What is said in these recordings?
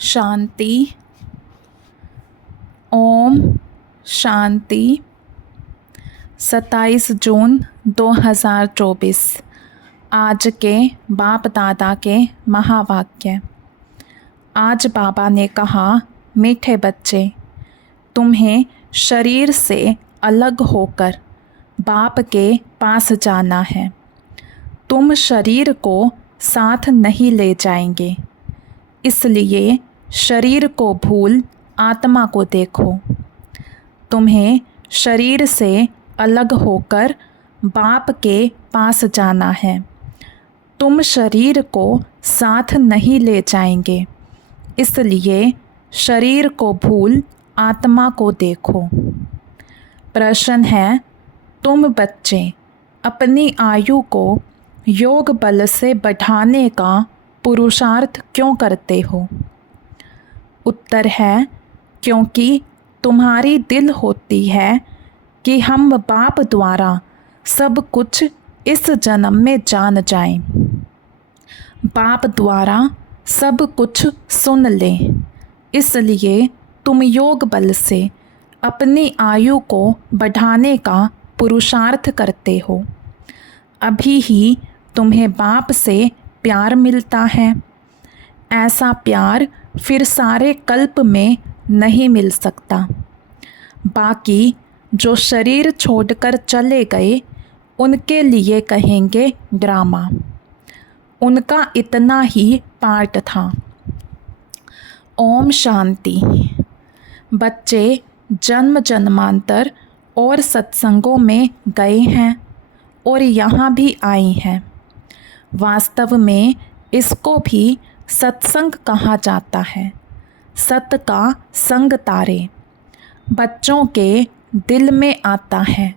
शांति। ओम शांति। 27 जून 2024। आज के बाप दादा के महावाक्य। आज बाबा ने कहा, मीठे बच्चे, तुम्हें शरीर से अलग होकर बाप के पास जाना है। तुम शरीर को साथ नहीं ले जाएंगे, इसलिए शरीर को भूल आत्मा को देखो। तुम्हें शरीर से अलग होकर बाप के पास जाना है। तुम शरीर को साथ नहीं ले जाएंगे, इसलिए शरीर को भूल आत्मा को देखो। प्रश्न है, तुम बच्चे अपनी आयु को योग बल से बढ़ाने का पुरुषार्थ क्यों करते हो? उत्तर है, क्योंकि तुम्हारी दिल होती है कि हम बाप द्वारा सब कुछ इस जन्म में जान जाएं, बाप द्वारा सब कुछ सुन लें। इसलिए तुम योग बल से अपनी आयु को बढ़ाने का पुरुषार्थ करते हो। अभी ही तुम्हें बाप से प्यार मिलता है। ऐसा प्यार फिर सारे कल्प में नहीं मिल सकता। बाकी जो शरीर छोड़कर चले गए, उनके लिए कहेंगे ड्रामा। उनका इतना ही पार्ट था। ओम शांति। बच्चे जन्म जन्मांतर और सत्संगों में गए हैं और यहाँ भी आए हैं। वास्तव में इसको भी सत्संग कहा जाता है। सत का संग तारे बच्चों के दिल में आता है।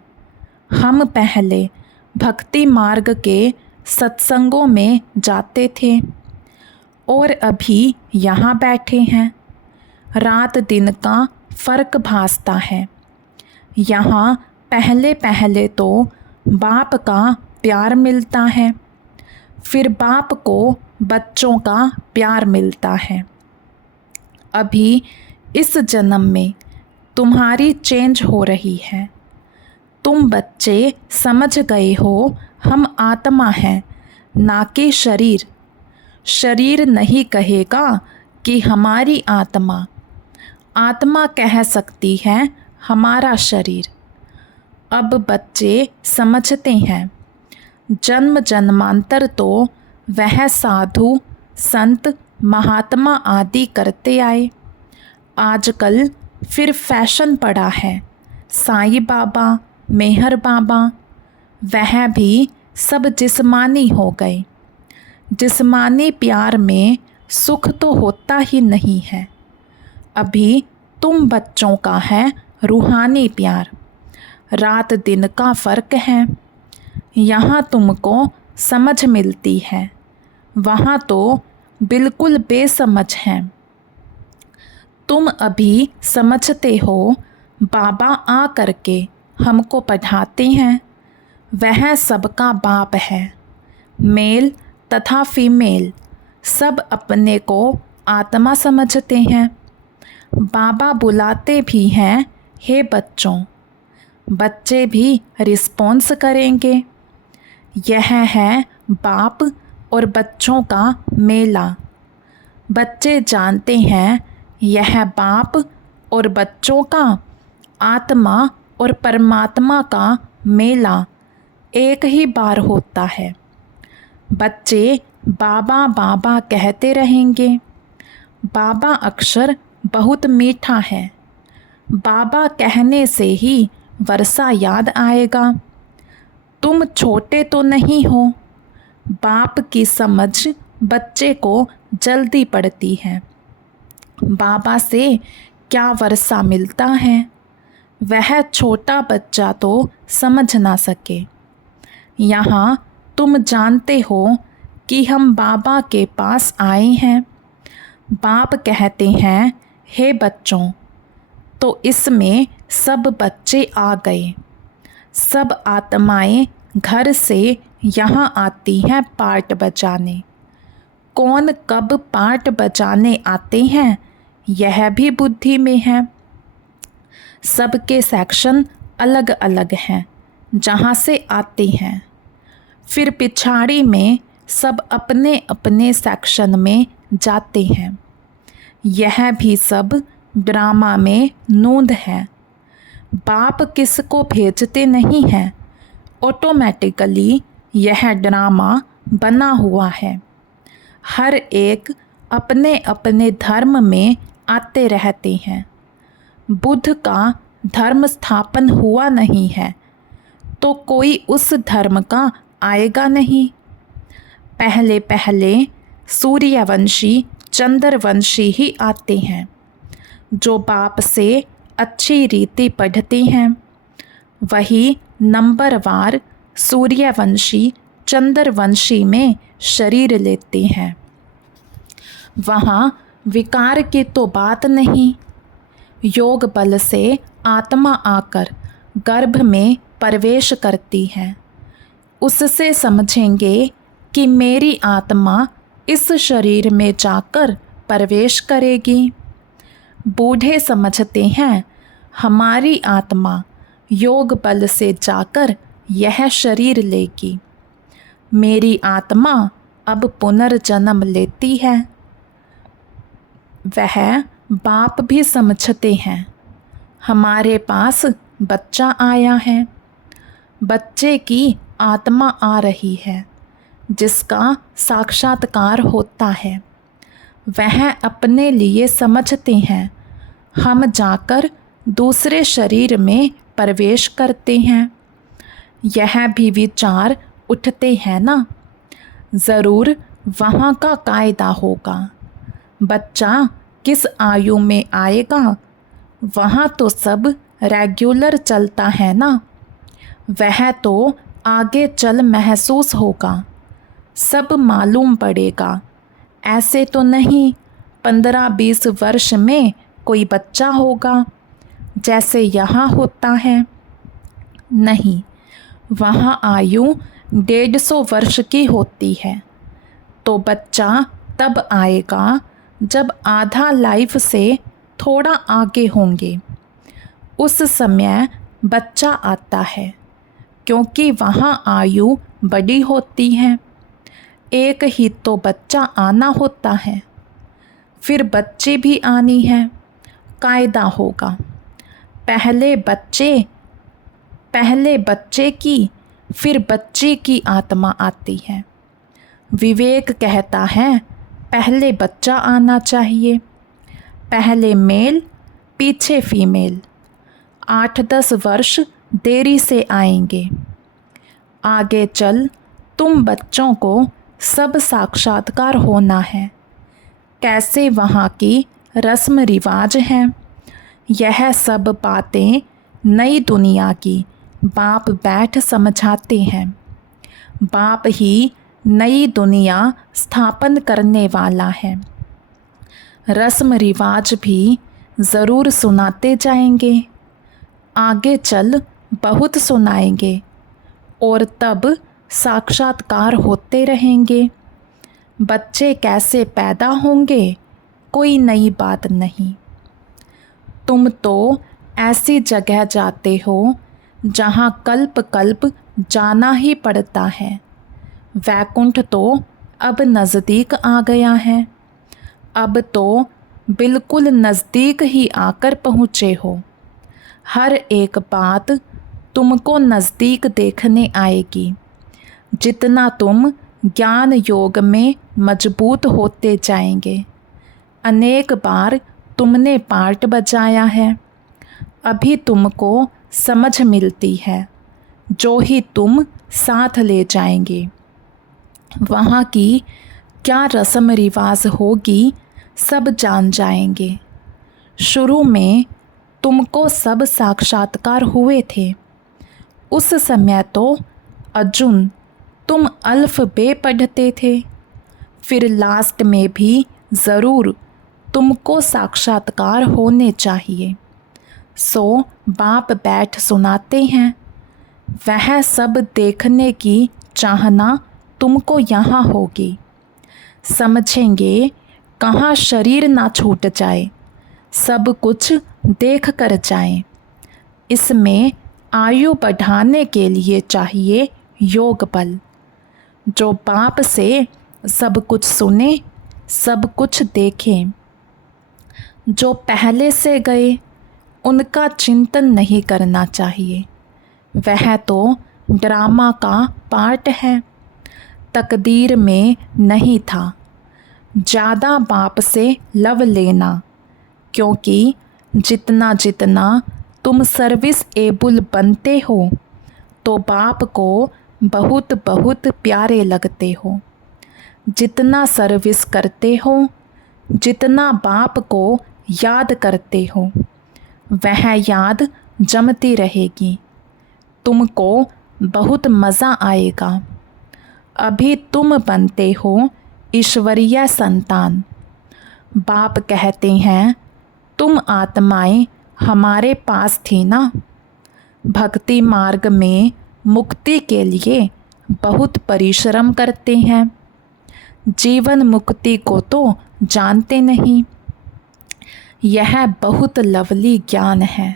हम पहले भक्ति मार्ग के सत्संगों में जाते थे और अभी यहाँ बैठे हैं। रात दिन का फर्क भासता है। यहाँ पहले पहले तो बाप का प्यार मिलता है, फिर बाप को बच्चों का प्यार मिलता है। अभी इस जन्म में तुम्हारी चेंज हो रही है। तुम बच्चे समझ गए हो, हम आत्मा हैं, ना कि शरीर। शरीर नहीं कहेगा कि हमारी आत्मा। आत्मा कह सकती है हमारा शरीर। अब बच्चे समझते हैं, जन्म जन्मांतर तो वह साधु संत महात्मा आदि करते आए। आजकल फिर फैशन पड़ा है, साईं बाबा, मेहर बाबा, वह भी सब जिस्मानी हो गए। जिस्मानी प्यार में सुख तो होता ही नहीं है। अभी तुम बच्चों का है रूहानी प्यार। रात दिन का फ़र्क है। यहाँ तुमको समझ मिलती है, वहाँ तो बिल्कुल बेसमझ हैं। तुम अभी समझते हो, बाबा आ करके हमको पढ़ाते हैं। वह सबका बाप है। मेल तथा फीमेल सब अपने को आत्मा समझते हैं। बाबा बुलाते भी हैं, हे बच्चों। बच्चे भी रिस्पॉन्स करेंगे। यह है बाप और बच्चों का मेला। बच्चे जानते हैं, यह बाप और बच्चों का, आत्मा और परमात्मा का मेला एक ही बार होता है। बच्चे बाबा बाबा कहते रहेंगे। बाबा अक्षर बहुत मीठा है। बाबा कहने से ही वर्षा याद आएगा। तुम छोटे तो नहीं हो। बाप की समझ बच्चे को जल्दी पड़ती है। बाबा से क्या वर्षा मिलता है, वह छोटा बच्चा तो समझ ना सके। यहाँ तुम जानते हो कि हम बाबा के पास आए हैं। बाप कहते हैं, हे बच्चों, तो इसमें सब बच्चे आ गए। सब आत्माएं घर से यहाँ आती हैं पार्ट बजाने। कौन कब पार्ट बजाने आते हैं यह भी बुद्धि में है। सबके सेक्शन अलग अलग हैं जहाँ से आते हैं, फिर पिछाड़ी में सब अपने अपने सेक्शन में जाते हैं। यह भी सब ड्रामा में नोंद है। बाप किसको भेजते नहीं हैं, ऑटोमेटिकली यह ड्रामा बना हुआ है। हर एक अपने अपने धर्म में आते रहते हैं। बुद्ध का धर्म स्थापन हुआ नहीं है तो कोई उस धर्म का आएगा नहीं। पहले पहले सूर्यवंशी चंद्रवंशी ही आते हैं जो बाप से अच्छी रीति पढ़ते हैं। वही नंबरवार सूर्यवंशी चंद्रवंशी में शरीर लेते हैं। वहाँ विकार की तो बात नहीं। योग बल से आत्मा आकर गर्भ में प्रवेश करती है। उससे समझेंगे कि मेरी आत्मा इस शरीर में जाकर प्रवेश करेगी। बूढ़े समझते हैं हमारी आत्मा योग बल से जाकर यह शरीर लेगी। मेरी आत्मा अब पुनर्जन्म लेती है। वह बाप भी समझते हैं हमारे पास बच्चा आया है। बच्चे की आत्मा आ रही है जिसका साक्षात्कार होता है। वह अपने लिए समझते हैं हम जाकर दूसरे शरीर में प्रवेश करते हैं। यह भी विचार उठते हैं ना, ज़रूर वहाँ का कायदा होगा। बच्चा किस आयु में आएगा वहाँ तो सब रेगुलर चलता है ना। वह तो आगे चल महसूस होगा, सब मालूम पड़ेगा। ऐसे तो नहीं 15-20 वर्ष में कोई बच्चा होगा जैसे यहाँ होता है। नहीं, वहाँ आयु 150 वर्ष की होती है। तो बच्चा तब आएगा जब आधा लाइफ से थोड़ा आगे होंगे। उस समय बच्चा आता है क्योंकि वहाँ आयु बड़ी होती है। एक ही तो बच्चा आना होता है, फिर बच्चे भी आनी है। कायदा होगा पहले बच्चे की फिर बच्चे की आत्मा आती है। विवेक कहता है पहले बच्चा आना चाहिए, पहले मेल पीछे फीमेल। 8-10 वर्ष देरी से आएंगे। आगे चल तुम बच्चों को सब साक्षात्कार होना है। कैसे वहाँ की रस्म रिवाज हैं, यह सब बातें नई दुनिया की बाप बैठ समझाते हैं। बाप ही नई दुनिया स्थापन करने वाला है। रस्म रिवाज भी ज़रूर सुनाते जाएंगे। आगे चल बहुत सुनाएंगे और तब साक्षात्कार होते रहेंगे। बच्चे कैसे पैदा होंगे कोई नई बात नहीं। तुम तो ऐसी जगह जाते हो जहाँ कल्प कल्प जाना ही पड़ता है। वैकुंठ तो अब नज़दीक आ गया है। अब तो बिल्कुल नज़दीक ही आकर पहुँचे हो। हर एक बात तुमको नज़दीक देखने आएगी। जितना तुम ज्ञान योग में मजबूत होते जाएंगे। अनेक बार तुमने पार्ट बजाया है, अभी तुमको समझ मिलती है जो ही तुम साथ ले जाएंगे। वहाँ की क्या रस्म रिवाज होगी सब जान जाएंगे। शुरू में तुमको सब साक्षात्कार हुए थे। उस समय तो अर्जुन तुम अल्फ़बे पढ़ते थे। फिर लास्ट में भी ज़रूर तुमको साक्षात्कार होने चाहिए। सो बाप बैठ सुनाते हैं। वह सब देखने की चाहना तुमको यहाँ होगी। समझेंगे कहाँ शरीर ना छूट जाए, सब कुछ देख कर जाएं। इसमें आयु बढ़ाने के लिए चाहिए योग बल। जो बाप से सब कुछ सुने, सब कुछ देखें। जो पहले से गए उनका चिंतन नहीं करना चाहिए, वह तो ड्रामा का पार्ट है, तकदीर में नहीं था। ज़्यादा बाप से लव लेना, क्योंकि जितना जितना तुम सर्विस एबल बनते हो तो बाप को बहुत बहुत प्यारे लगते हो। जितना सर्विस करते हो, जितना बाप को याद करते हो, वह याद जमती रहेगी। तुमको बहुत मज़ा आएगा। अभी तुम बनते हो ईश्वरीय संतान। बाप कहते हैं, तुम आत्माएं हमारे पास थी ना। भक्ति मार्ग में मुक्ति के लिए बहुत परिश्रम करते हैं, जीवन मुक्ति को तो जानते नहीं। यह बहुत लवली ज्ञान है,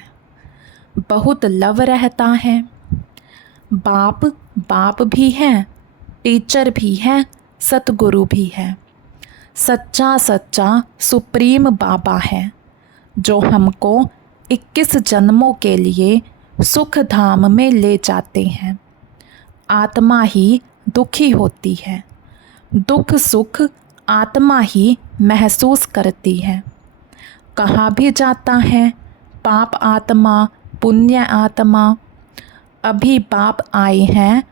बहुत लव रहता है। बाप बाप भी है, टीचर भी है, सतगुरु भी है। सच्चा सच्चा सुप्रीम बाबा है, जो हमको 21 जन्मों के लिए सुख धाम में ले जाते हैं। आत्मा ही दुखी होती है, दुख सुख आत्मा ही महसूस करती है। कहाँ भी जाता है पाप आत्मा पुण्य आत्मा। अभी बाप आए हैं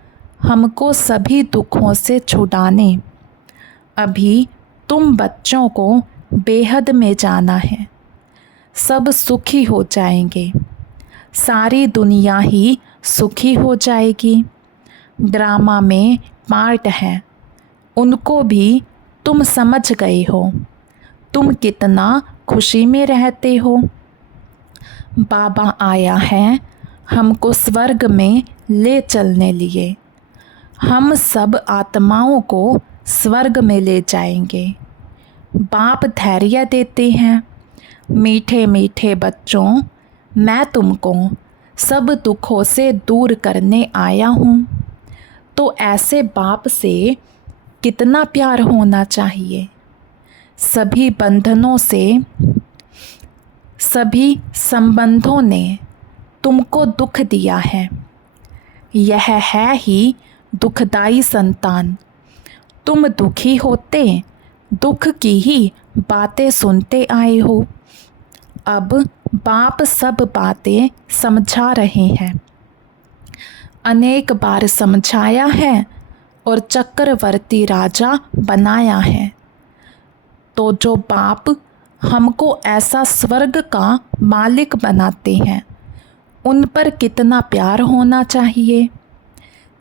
हमको सभी दुखों से छुड़ाने। अभी तुम बच्चों को बेहद में जाना है, सब सुखी हो जाएंगे, सारी दुनिया ही सुखी हो जाएगी। ड्रामा में पार्ट है, उनको भी तुम समझ गए हो। तुम कितना खुशी में रहते हो। बाबा आया है हमको स्वर्ग में ले चलने लिए। हम सब आत्माओं को स्वर्ग में ले जाएंगे। बाप धैर्य देते हैं, मीठे मीठे बच्चों, मैं तुमको सब दुखों से दूर करने आया हूँ। तो ऐसे बाप से कितना प्यार होना चाहिए। सभी बंधनों से, सभी संबंधों ने तुमको दुख दिया है। यह है ही दुखदाई संतान। तुम दुखी होते दुख की ही बातें सुनते आए हो। अब बाप सब बातें समझा रहे हैं। अनेक बार समझाया है और चक्रवर्ती राजा बनाया है। तो जो बाप हमको ऐसा स्वर्ग का मालिक बनाते हैं, उन पर कितना प्यार होना चाहिए।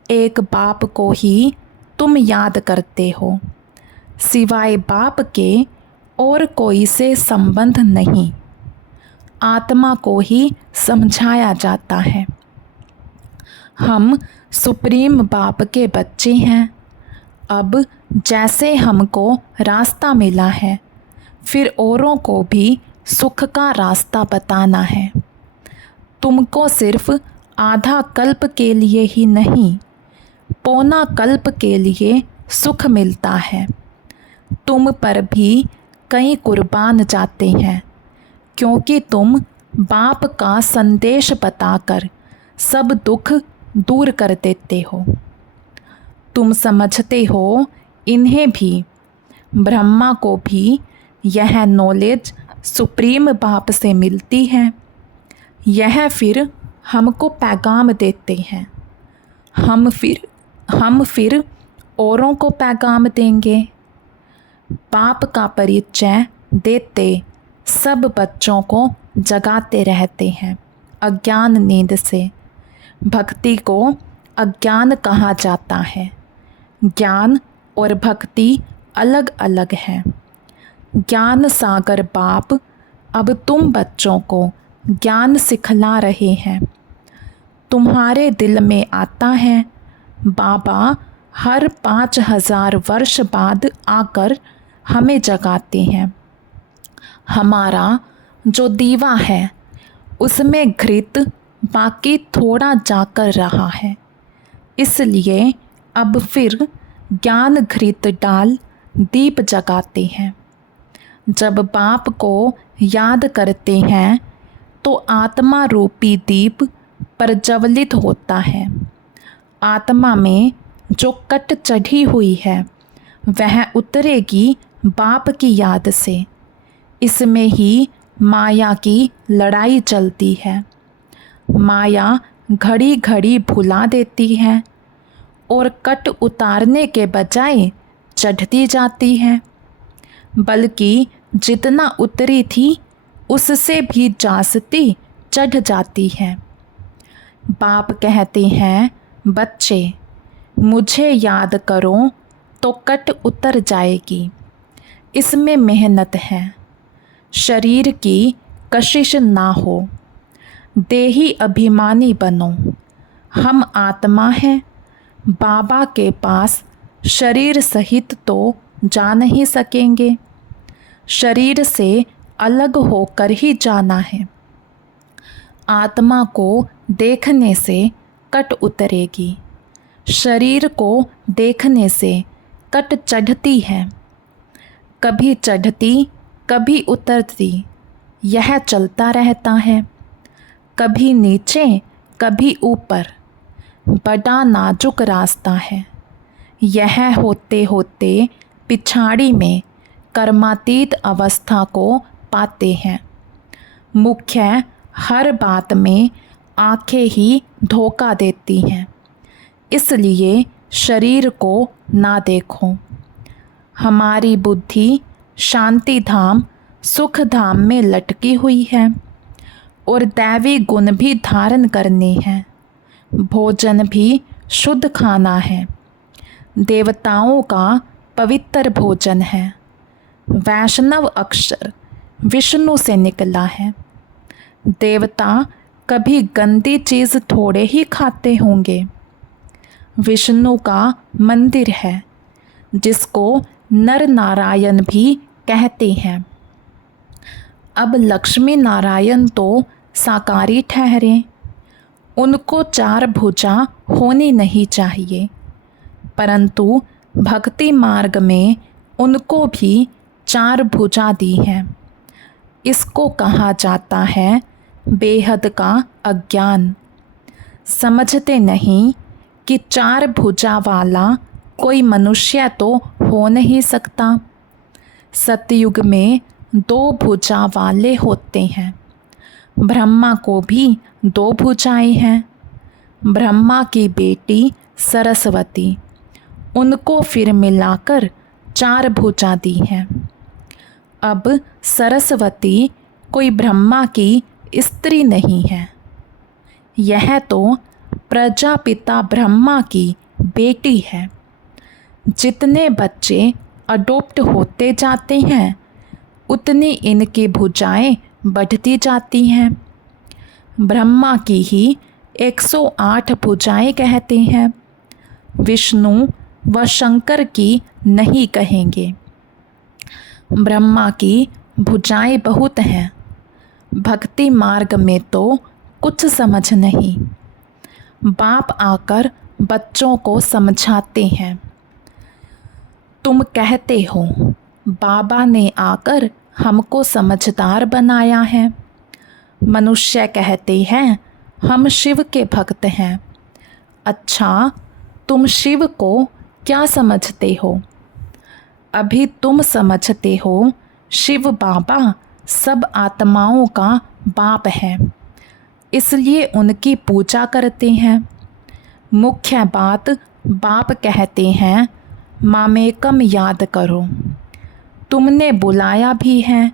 एक बाप को ही तुम याद करते हो, सिवाय बाप के और कोई से संबंध नहीं। आत्मा को ही समझाया जाता है। हम सुप्रीम बाप के बच्चे हैं। अब जैसे हमको रास्ता मिला है, फिर औरों को भी सुख का रास्ता बताना है। तुमको सिर्फ आधा कल्प के लिए ही नहीं, पौना कल्प के लिए सुख मिलता है। तुम पर भी कई कुर्बान जाते हैं, क्योंकि तुम बाप का संदेश बताकर सब दुख दूर कर देते हो। तुम समझते हो इन्हें भी, ब्रह्मा को भी यह नॉलेज सुप्रीम बाप से मिलती है। यह फिर हमको पैगाम देते हैं। हम फिर औरों को पैगाम देंगे। बाप का परिचय देते सब बच्चों को जगाते रहते हैं अज्ञान नींद से। भक्ति को अज्ञान कहा जाता है। ज्ञान और भक्ति अलग अलग है। ज्ञान सागर बाप अब तुम बच्चों को ज्ञान सिखला रहे हैं। तुम्हारे दिल में आता है, बाबा हर 5000 वर्ष बाद आकर हमें जगाते हैं। हमारा जो दीवा है उसमें घृत बाकी थोड़ा जाकर रहा है, इसलिए अब फिर ज्ञान घृत डाल दीप जगाते हैं। जब बाप को याद करते हैं तो आत्मा रूपी दीप प्रज्वलित होता है। आत्मा में जो कट चढ़ी हुई है वह उतरेगी बाप की याद से। इसमें ही माया की लड़ाई चलती है। माया घड़ी घड़ी भुला देती है और कट उतारने के बजाय चढ़ती जाती है, बल्कि जितना उतरी थी उससे भी जास्ती चढ़ जाती है। बाप कहते हैं, बच्चे मुझे याद करो तो कट उतर जाएगी। इसमें मेहनत है, शरीर की कशिश ना हो। देही अभिमानी बनो। हम आत्मा हैं, बाबा के पास शरीर सहित तो जा नहीं सकेंगे, शरीर से अलग होकर ही जाना है। आत्मा को देखने से कट उतरेगी, शरीर को देखने से कट चढ़ती है। कभी चढ़ती कभी उतरती, यह चलता रहता है। कभी नीचे कभी ऊपर, बड़ा नाजुक रास्ता है। यह होते होते पिछाड़ी में कर्मातीत अवस्था को पाते हैं। मुख्य हर बात में आंखें ही धोखा देती हैं, इसलिए शरीर को ना देखो। हमारी बुद्धि शांति धाम सुख धाम में लटकी हुई है और दैवी गुण भी धारण करने हैं। भोजन भी शुद्ध खाना है, देवताओं का पवित्र भोजन है। वैष्णव अक्षर विष्णु से निकला है। देवता कभी गंदी चीज़ थोड़े ही खाते होंगे। विष्णु का मंदिर है जिसको नर नारायण भी कहते हैं। अब लक्ष्मी नारायण तो साकारी ठहरे, उनको 4 भुजा होनी नहीं चाहिए, परंतु भक्ति मार्ग में उनको भी 4 भुजा दी है। इसको कहा जाता है बेहद का अज्ञान। समझते नहीं कि 4 भुजा वाला कोई मनुष्य तो हो नहीं सकता। सतयुग में 2 भुजा वाले होते हैं। ब्रह्मा को भी 2 भुजाएं हैं। ब्रह्मा की बेटी सरस्वती, उनको फिर मिलाकर 4 भुजा दी हैं। अब सरस्वती कोई ब्रह्मा की स्त्री नहीं है, यह तो प्रजापिता ब्रह्मा की बेटी है। जितने बच्चे अडॉप्ट होते जाते हैं उतनी इनकी भुजाएं बढ़ती जाती हैं। ब्रह्मा की ही 108 भुजाएं कहते हैं, विष्णु व शंकर की नहीं कहेंगे। ब्रह्मा की भुजाएं बहुत हैं, भक्ति मार्ग में तो कुछ समझ नहीं। बाप आकर बच्चों को समझाते हैं। तुम कहते हो बाबा ने आकर हमको समझदार बनाया है। मनुष्य कहते हैं हम शिव के भक्त हैं। अच्छा, तुम शिव को क्या समझते हो? अभी तुम समझते हो शिव बाबा सब आत्माओं का बाप है, इसलिए उनकी पूजा करते हैं। मुख्य बात बाप कहते हैं मामेकम याद करो। तुमने बुलाया भी है,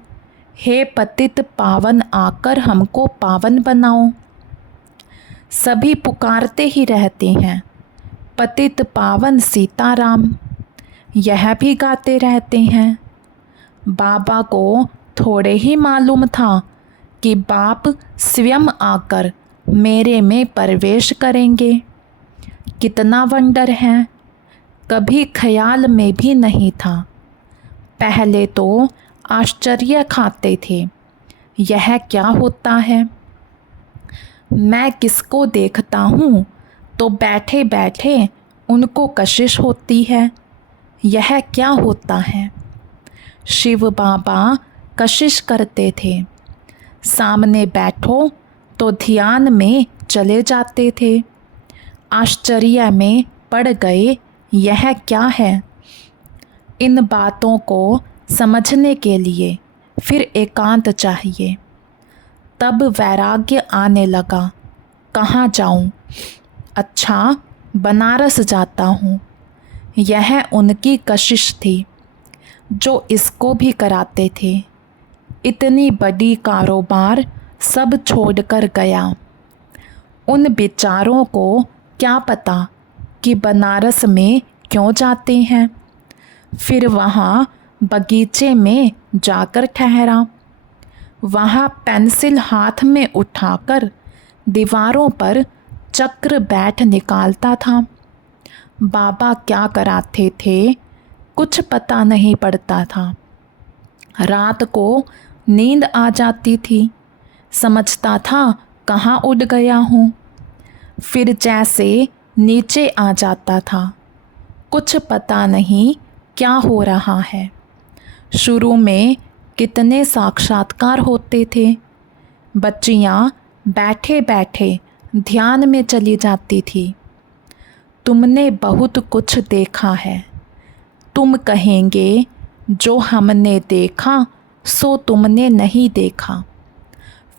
हे पतित पावन आकर हमको पावन बनाओ। सभी पुकारते ही रहते हैं पतित पावन सीताराम, यह भी गाते रहते हैं। बाबा को थोड़े ही मालूम था कि बाप स्वयं आकर मेरे में प्रवेश करेंगे। कितना वंडर है, कभी ख्याल में भी नहीं था। पहले तो आश्चर्य खाते थे, यह क्या होता है। मैं किसको देखता हूँ तो बैठे बैठे उनको कशिश होती है, यह क्या होता है। शिव बाबा कशिश करते थे, सामने बैठो तो ध्यान में चले जाते थे। आश्चर्य में पड़ गए, यह क्या है। इन बातों को समझने के लिए फिर एकांत चाहिए। तब वैराग्य आने लगा। कहाँ जाऊँ? अच्छा, बनारस जाता हूँ। यह उनकी कशिश थी जो इसको भी कराते थे। इतनी बड़ी कारोबार सब छोड़कर गया। उन बेचारों को क्या पता कि बनारस में क्यों जाते हैं। फिर वहाँ बगीचे में जाकर ठहरा। वहाँ पेंसिल हाथ में उठाकर दीवारों पर चक्र बैठ निकालता था। बाबा क्या कराते थे कुछ पता नहीं पड़ता था। रात को नींद आ जाती थी, समझता था कहाँ उड़ गया हूँ। फिर जैसे नीचे आ जाता था, कुछ पता नहीं क्या हो रहा है। शुरू में कितने साक्षात्कार होते थे। बच्चियाँ बैठे बैठे ध्यान में चली जाती थी। तुमने बहुत कुछ देखा है। तुम कहेंगे जो हमने देखा सो तुमने नहीं देखा।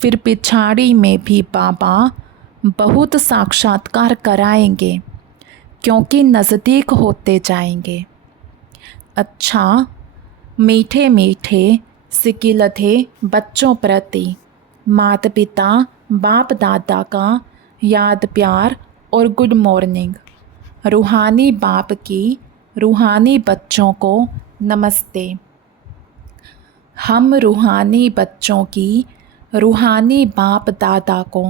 फिर पिछाड़ी में भी बाबा बहुत साक्षात्कार कराएंगे, क्योंकि नज़दीक होते जाएंगे। अच्छा, मीठे मीठे सिकिलते बच्चों प्रति माता पिता बाप दादा का याद प्यार और गुड मॉर्निंग। रूहानी बाप की रूहानी बच्चों को नमस्ते। हम रूहानी बच्चों की रूहानी बाप दादा को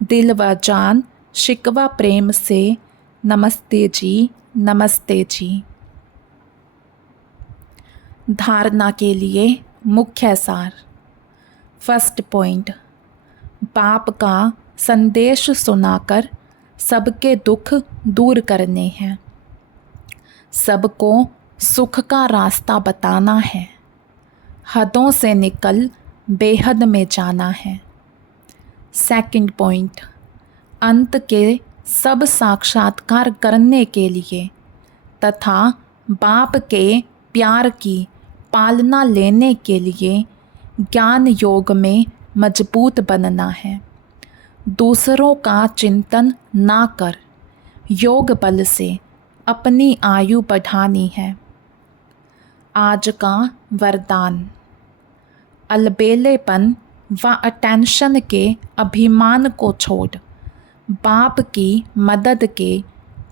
दिल व जान शिकवा प्रेम से नमस्ते जी, नमस्ते जी। धारणा के लिए मुख्य सार। फर्स्ट पॉइंट, बाप का संदेश सुनाकर सबके दुख दूर करने हैं। सबको सुख का रास्ता बताना है। हदों से निकल बेहद में जाना है। सेकंड पॉइंट, अंत के सब साक्षात्कार करने के लिए तथा बाप के प्यार की पालना लेने के लिए ज्ञान योग में मजबूत बनना है। दूसरों का चिंतन ना कर योग बल से अपनी आयु बढ़ानी है। आज का वरदान, अलबेलेपन व अटेंशन के अभिमान को छोड़ बाप की मदद के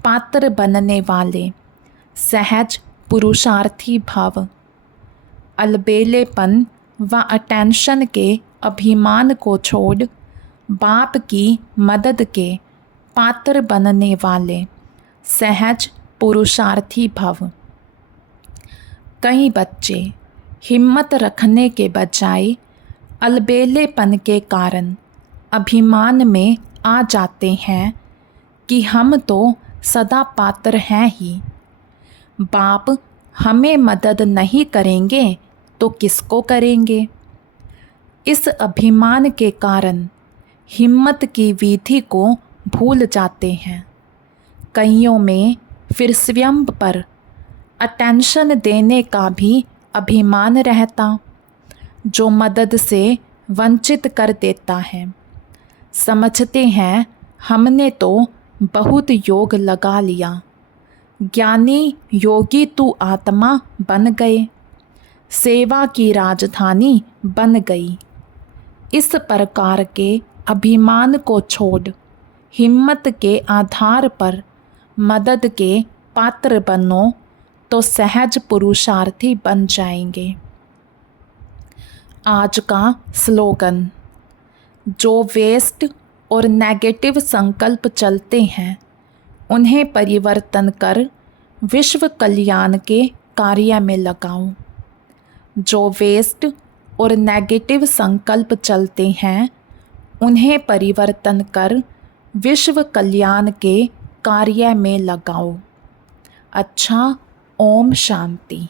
पात्र बनने वाले सहज पुरुषार्थी भव। अलबेलेपन व अटेंशन के अभिमान को छोड़ बाप की मदद के पात्र बनने वाले सहज पुरुषार्थी भव। कई बच्चे हिम्मत रखने के बजाय अलबेलेपन के कारण अभिमान में आ जाते हैं कि हम तो सदा पात्र हैं ही। बाप हमें मदद नहीं करेंगे तो किसको करेंगे। इस अभिमान के कारण हिम्मत की विधि को भूल जाते हैं। कईयों में फिर स्वयं पर अटेंशन देने का भी अभिमान रहता, जो मदद से वंचित कर देता है। समझते हैं हमने तो बहुत योग लगा लिया, ज्ञानी योगी तू आत्मा बन गए, सेवा की राजधानी बन गई। इस प्रकार के अभिमान को छोड़ हिम्मत के आधार पर मदद के पात्र बनो तो सहज पुरुषार्थी बन जाएंगे। आज का स्लोगन, जो वेस्ट और नेगेटिव संकल्प चलते हैं उन्हें परिवर्तन कर विश्व कल्याण के कार्य में लगाऊं। जो वेस्ट और नेगेटिव संकल्प चलते हैं उन्हें परिवर्तन कर विश्व कल्याण के कार्य में लगाओ। अच्छा, ओम शांति।